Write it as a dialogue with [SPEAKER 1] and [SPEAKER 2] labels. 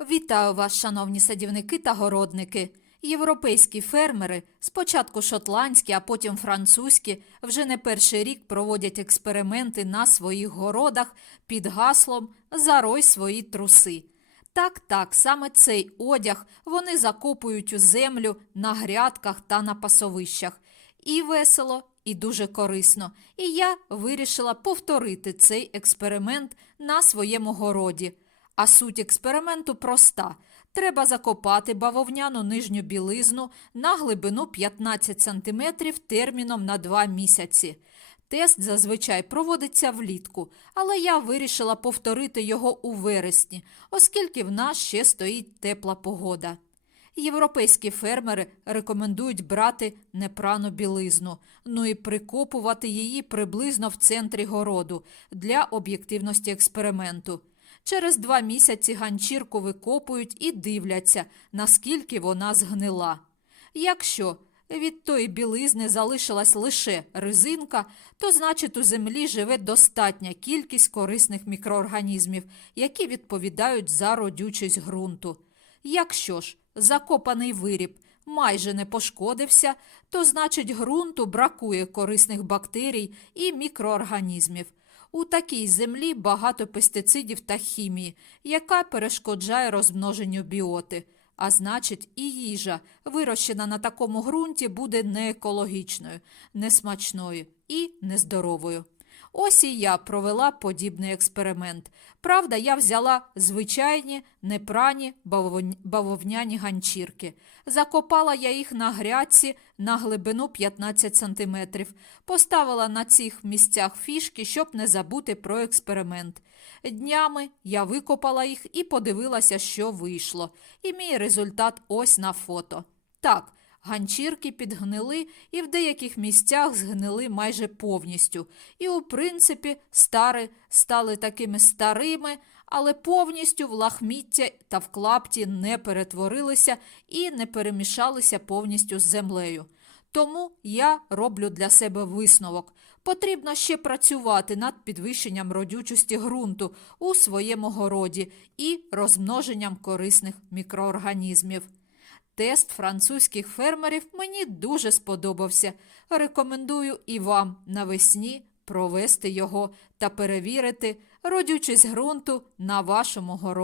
[SPEAKER 1] Вітаю вас, шановні садівники та городники. Європейські фермери, спочатку шотландські, а потім французькі, вже не перший рік проводять експерименти на своїх городах під гаслом Зарой свої труси. Так, так, саме цей одяг вони закопують у землю на грядках та на пасовищах. І весело, і дуже корисно. І я вирішила повторити цей експеримент на своєму городі. А суть експерименту проста. Треба закопати бавовняну нижню білизну на глибину 15 см терміном на 2 місяці. Тест зазвичай проводиться влітку, але я вирішила повторити його у вересні, оскільки в нас ще стоїть тепла погода. Європейські фермери рекомендують брати непрану білизну, ну і прикопувати її приблизно в центрі городу для об'єктивності експерименту. Через два місяці ганчірку викопують і дивляться, наскільки вона згнила. Якщо від тої білизни залишилась лише резинка, то значить у землі живе достатня кількість корисних мікроорганізмів, які відповідають за родючість ґрунту. Якщо ж закопаний виріб майже не пошкодився, то значить ґрунту бракує корисних бактерій і мікроорганізмів. У такій землі багато пестицидів та хімії, яка перешкоджає розмноженню біоти. А значить, і їжа, вирощена на такому ґрунті, буде неекологічною, несмачною і нездоровою. Ось і я провела подібний експеримент. Правда, я взяла звичайні непрані бавовняні ганчірки. Закопала я їх на грядці на глибину 15 см. Поставила на цих місцях фішки, щоб не забути про експеримент. Днями я викопала їх і подивилася, що вийшло. І мій результат ось на фото. Так, ганчірки підгнили і в деяких місцях згнили майже повністю. І, у принципі, стари стали такими старими, але повністю в лахміття та в клапті не перетворилися і не перемішалися повністю з землею. Тому я роблю для себе висновок. Потрібно ще працювати над підвищенням родючості ґрунту у своєму городі і розмноженням корисних мікроорганізмів. Тест французьких фермерів мені дуже сподобався. Рекомендую і вам навесні провести його та перевірити родючість ґрунту на вашому городі.